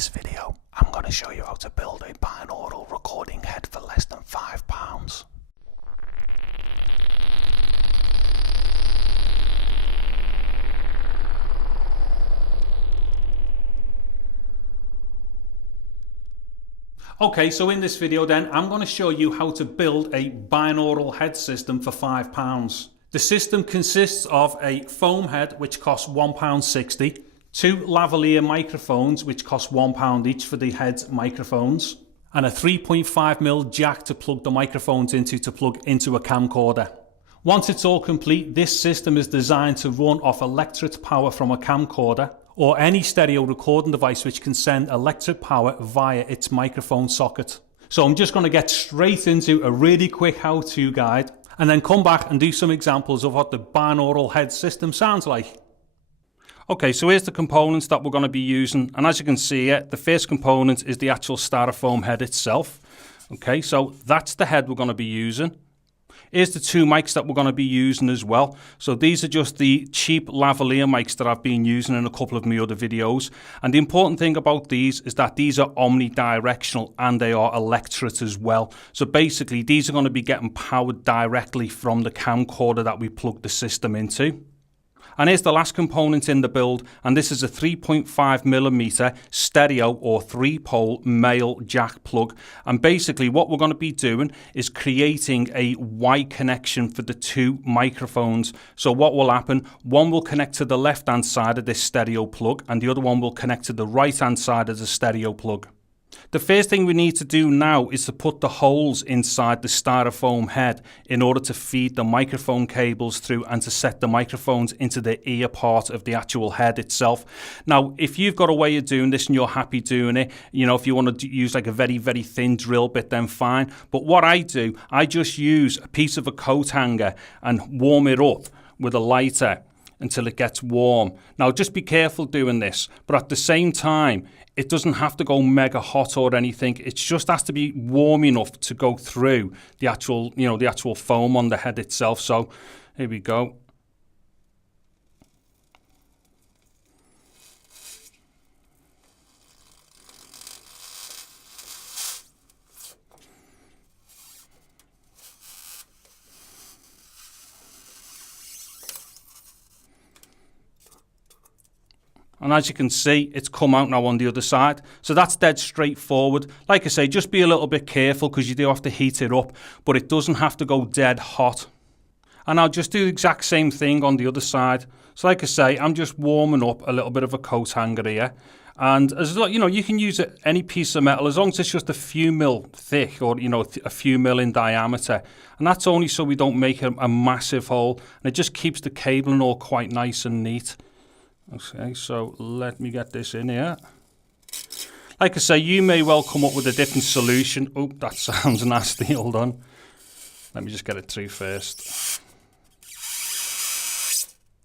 this video, I'm going to show you how to build a binaural recording head for less than £5. Okay, so in this video then, I'm going to show you how to build a binaural head system for £5. The system consists of a foam head which costs £1.60, two lavalier microphones which cost £1 each for the head's microphones, and a 3.5mm jack to plug the microphones into plug into a camcorder. Once it's all complete, this system is designed to run off electric power from a camcorder or any stereo recording device which can send electric power via its microphone socket. So I'm just going to get straight into a really quick how-to guide and then come back and do some examples of what the binaural head system sounds like. Okay, so here's the components that we're going to be using, and as you can see here, the first component is the actual styrofoam head itself. Okay, so that's the head we're going to be using. Here's the two mics that we're going to be using as well. So these are just the cheap lavalier mics that I've been using in a couple of my other videos. And the important thing about these is that these are omni-directional and they are electric as well. So basically these are going to be getting powered directly from the camcorder that we plug the system into. And here's the last component in the build, and this is a 3.5mm stereo or 3-pole male jack plug. And basically what we're going to be doing is creating a Y connection for the two microphones. So what will happen, one will connect to the left hand side of this stereo plug and the other one will connect to the right hand side of the stereo plug. The first thing we need to do now is to put the holes inside the styrofoam head in order to feed the microphone cables through and to set the microphones into the ear part of the actual head itself. Now, if you've got a way of doing this and you're happy doing it, you know, if you want to use like a very, very thin drill bit, then fine. But what I do, I just use a piece of a coat hanger and warm it up with a lighter until it gets warm. Now, just be careful doing this, but at the same time, it doesn't have to go mega hot or anything. It just has to be warm enough to go through the actual, you know, the actual foam on the head itself. So here we go. And as you can see, it's come out now on the other side. So that's dead straightforward. Like I say, just be a little bit careful because you do have to heat it up, but it doesn't have to go dead hot. And I'll just do the exact same thing on the other side. So like I say, I'm just warming up a little bit of a coat hanger here. And as you know, you can use any piece of metal as long as it's just a few mil thick or, you know, a few mil in diameter. And that's only so we don't make a massive hole. And it just keeps the cabling all quite nice and neat. Okay, so let me get this in here. Like I say, you may well come up with a different solution. Oh, that sounds nasty. Hold on. Let me just get it through first.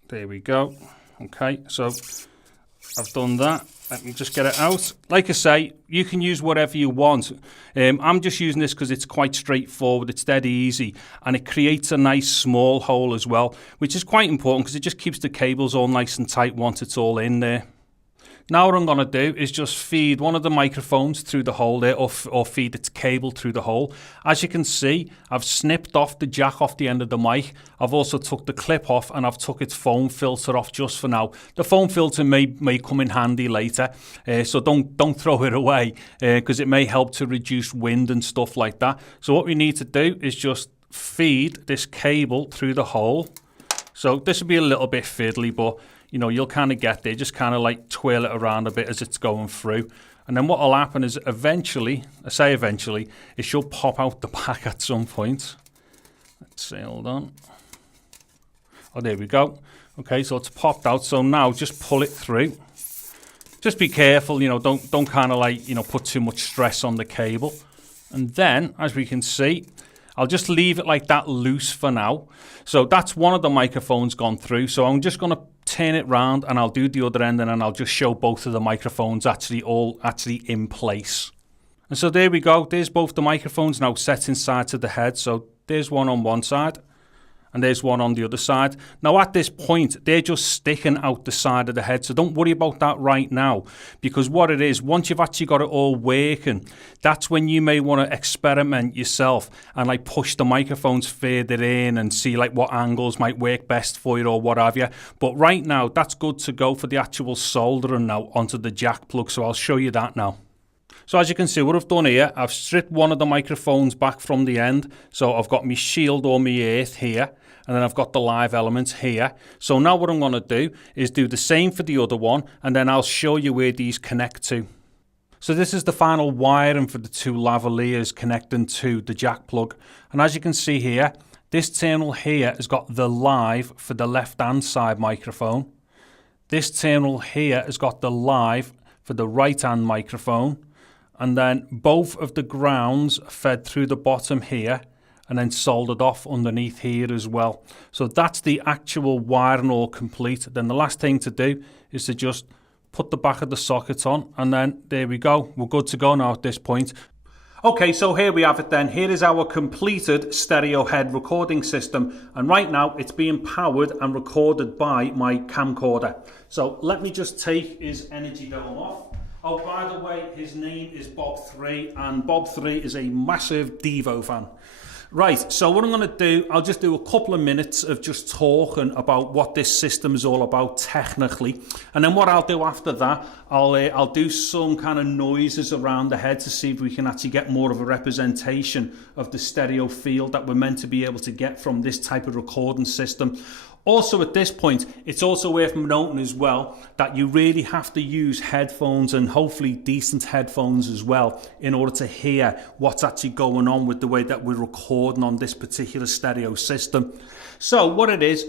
There we go. Okay, so I've done that. Let me just get it out. Like I say, you can use whatever you want. I'm just using this because it's quite straightforward. It's dead easy. And it creates a nice small hole as well, which is quite important because it just keeps the cables all nice and tight once it's all in there. Now what I'm going to do is just feed one of the microphones through the hole there or feed its cable through the hole. As you can see, I've snipped off the jack off the end of the mic. I've also took the clip off and I've took its foam filter off just for now. The foam filter may come in handy later, so don't throw it away because it may help to reduce wind and stuff like that. So what we need to do is just feed this cable through the hole. So this will be a little bit fiddly, but you know, you'll kind of get there, just kind of like twirl it around a bit as it's going through. And then what will happen is eventually, I say eventually, it should pop out the back at some point. Let's see, hold on. Oh, there we go. Okay, so it's popped out. So now just pull it through. Just be careful, you know, don't kind of like, you know, put too much stress on the cable. And then, as we can see, I'll just leave it like that loose for now. So that's one of the microphones gone through. So I'm just going to turn it round and I'll do the other end and then I'll just show both of the microphones actually in place. And so there we go. There's both the microphones now set inside to the head. So there's one on one side and there's one on the other side. Now at this point, they're just sticking out the side of the head, so don't worry about that right now, because what it is, once you've actually got it all working, that's when you may want to experiment yourself and like push the microphones further in and see like what angles might work best for you or what have you. But right now, that's good to go for the actual soldering now onto the jack plug, so I'll show you that now. So as you can see, what I've done here, I've stripped one of the microphones back from the end. So I've got my shield or my earth here, and then I've got the live elements here. So now what I'm going to do is do the same for the other one, and then I'll show you where these connect to. So this is the final wiring for the two lavaliers connecting to the jack plug. And as you can see here, this terminal here has got the live for the left-hand side microphone. This terminal here has got the live for the right-hand microphone. And then both of the grounds fed through the bottom here and then soldered off underneath here as well. So that's the actual wiring all complete. Then the last thing to do is to just put the back of the socket on, and then there we go. We're good to go now at this point. Okay, so here we have it then. Here is our completed stereo head recording system. And right now it's being powered and recorded by my camcorder. So let me just take his energy dome off. Oh, by the way, his name is Bob3, and Bob3 is a massive Devo fan. Right, so what I'm going to do, I'll just do a couple of minutes of just talking about what this system is all about technically. And then what I'll do after that, I'll do some kind of noises around the head to see if we can actually get more of a representation of the stereo field that we're meant to be able to get from this type of recording system. Also at this point, it's also worth noting as well that you really have to use headphones, and hopefully decent headphones as well, in order to hear what's actually going on with the way that we're recording on this particular stereo system. So what it is,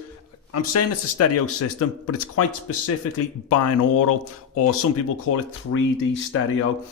I'm saying it's a stereo system, but it's quite specifically binaural, or some people call it 3D stereo.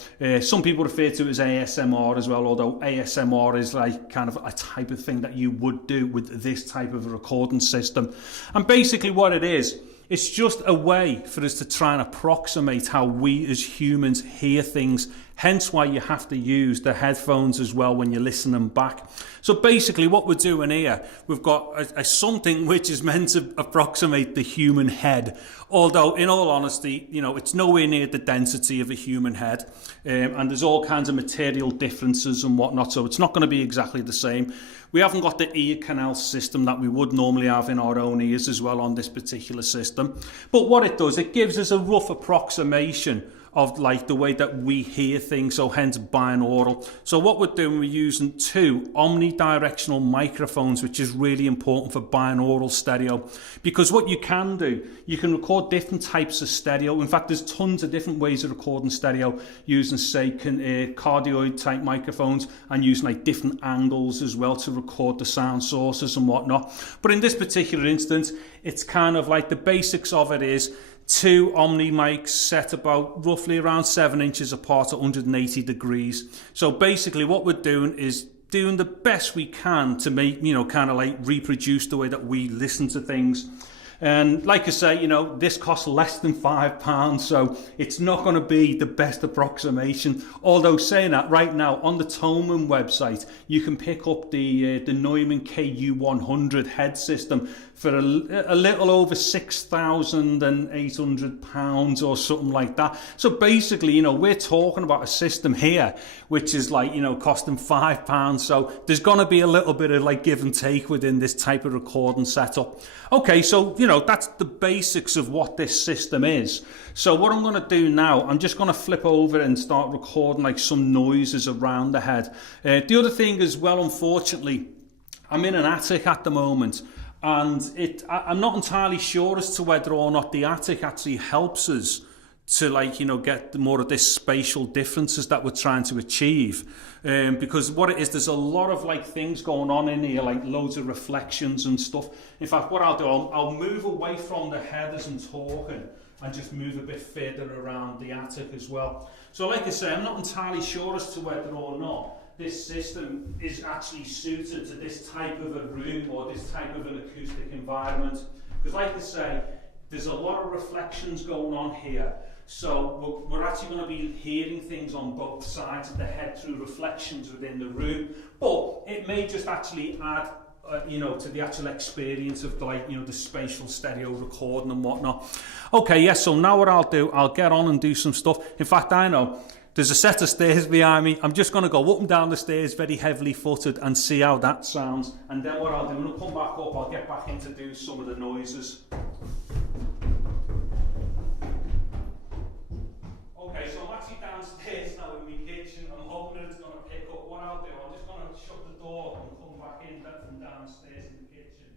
Some people refer to it as ASMR as well, although ASMR is like kind of a type of thing that you would do with this type of a recording system. And basically what it is, it's just a way for us to try and approximate how we as humans hear things, hence why you have to use the headphones as well when you're listening back. So basically what we're doing here, we've got a something which is meant to approximate the human head, although in all honesty, you know, it's nowhere near the density of a human head, and there's all kinds of material differences and whatnot, so it's not going to be exactly the same. We haven't got the ear canal system that we would normally have in our own ears as well on this particular system. But what it does, it gives us a rough approximation of like the way that we hear things, so hence binaural. So what we're doing, we're using two omni-directional microphones, which is really important for binaural stereo, because what you can do, you can record different types of stereo. In fact, there's tons of different ways of recording stereo using, say, cardioid type microphones, and using like different angles as well to record the sound sources and whatnot. But in this particular instance, it's kind of like the basics of it is two Omni mics set about roughly around 7 inches apart at 180 degrees. So basically what we're doing is doing the best we can to make, you know, kind of like reproduce the way that we listen to things. And like I say, you know, this costs less than £5, so it's not going to be the best approximation. Although saying that, right now on the Neumann website, you can pick up the Neumann KU100 head system for a little over £6,800 or something like that. So basically, you know, we're talking about a system here which is like, you know, costing £5. So there's going to be a little bit of like give and take within this type of recording setup. Okay, so, you know, that's the basics of what this system is. So what I'm going to do now, I'm just going to flip over and start recording like some noises around the head. The other thing as well, unfortunately, I'm in an attic at the moment, and I'm not entirely sure as to whether or not the attic actually helps us to, like, you know, get more of this spatial differences that we're trying to achieve. Because what it is, there's a lot of like things going on in here, like loads of reflections and stuff. In fact, what I'll do, I'll move away from the head as I'm talking and just move a bit further around the attic as well. So like I say, I'm not entirely sure as to whether or not this system is actually suited to this type of a room or this type of an acoustic environment. Because like I say, there's a lot of reflections going on here. So we're actually going to be hearing things on both sides of the head through reflections within the room. But it may just actually add you know, to the actual experience of the, like, you know, the spatial stereo recording and whatnot. Okay, yes, so now what I'll do, I'll get on and do some stuff. In fact, I know there's a set of stairs behind me. I'm just going to go up and down the stairs very heavily footed and see how that sounds. And then what I'll do, when I come back up, I'll get back into doing some of the noises. Okay, so I'm actually downstairs now in my kitchen. I'm hoping that it's going to pick up. What I'll do, I'm just going to shut the door and come back in from downstairs in the kitchen.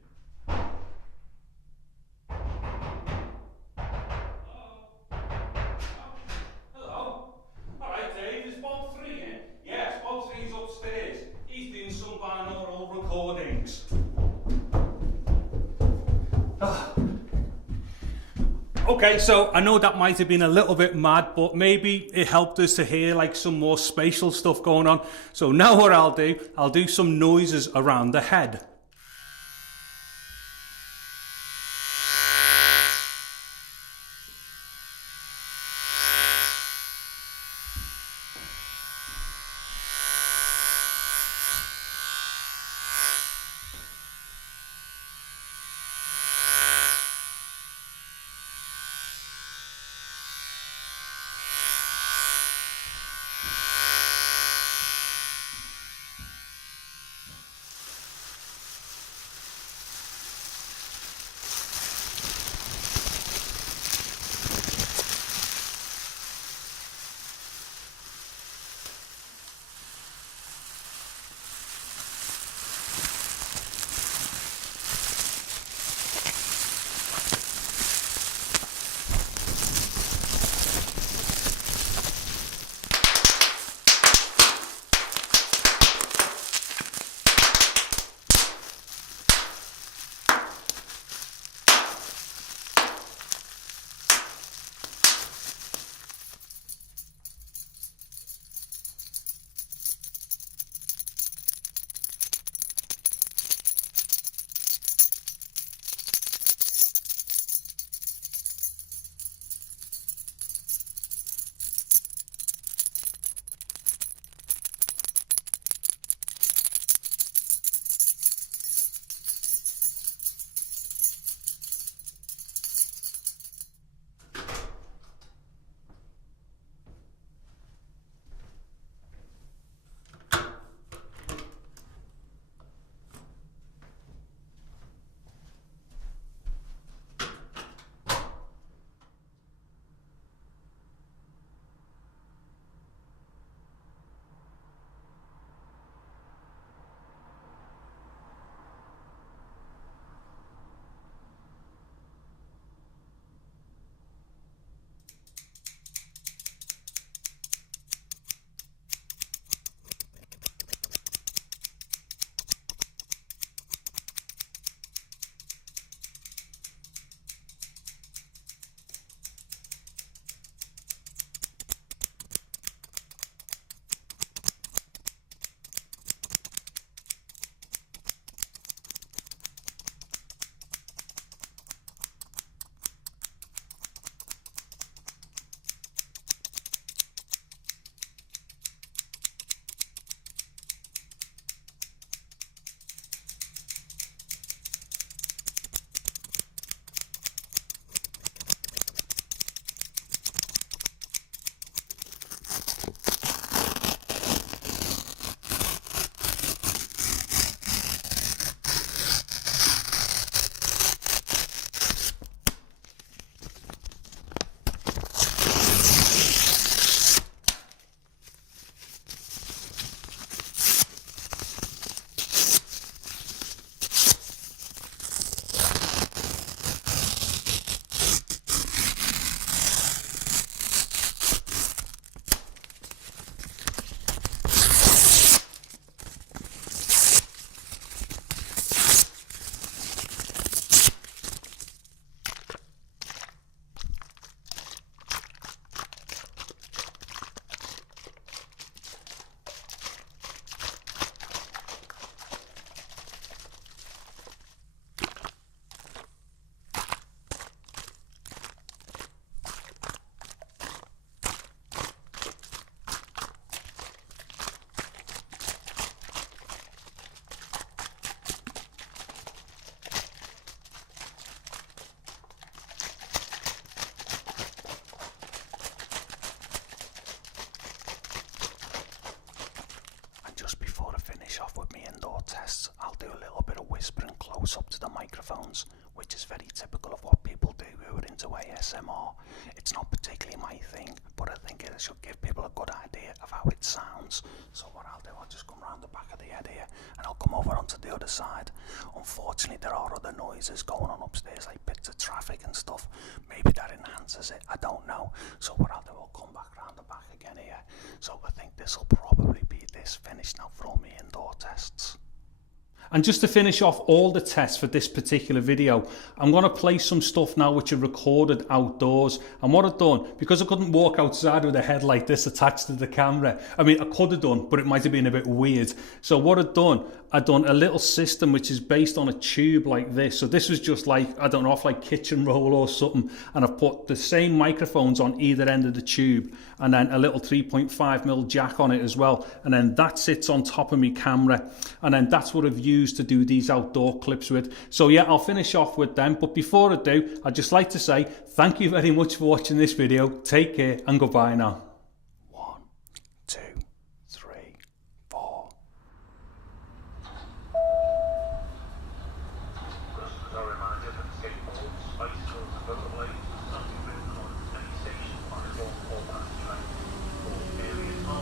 Hello. All right, Dave, is Bob 3 in? Yes, Bob 3's upstairs. He's doing some binaural recordings. Okay, so I know that might have been a little bit mad, but maybe it helped us to hear like some more spatial stuff going on. So now what I'll do some noises around the head. close up to the microphones, which is very typical of what people do who are into ASMR. It's not particularly my thing, but I think it should give people a good idea of how it sounds. So what I'll do, I'll just come around the back of the head here, and I'll come over onto the other side. Unfortunately, there are other noises going on upstairs, like bits of traffic and stuff. Maybe that enhances it, I don't know. So what I'll do, I'll come back around the back again here. So I think this will probably be this finished now for all my indoor tests. And just to finish off all the tests for this particular video, I'm going to play some stuff now which are recorded outdoors. And what I've done, because I couldn't walk outside with a head like this attached to the camera, I mean I could have done, but it might have been a bit weird. So what I've done a little system which is based on a tube like this. So this was just like, I don't know, off like kitchen roll or something, and I've put the same microphones on either end of the tube, and then a little 3.5mm jack on it as well, and then that sits on top of my camera, and then that's what I've used to do these outdoor clips with. So yeah, I'll finish off with them, but before I do, I'd just like to say thank you very much for watching this video. Take care and goodbye now. 1, 2, 3, 4. Areas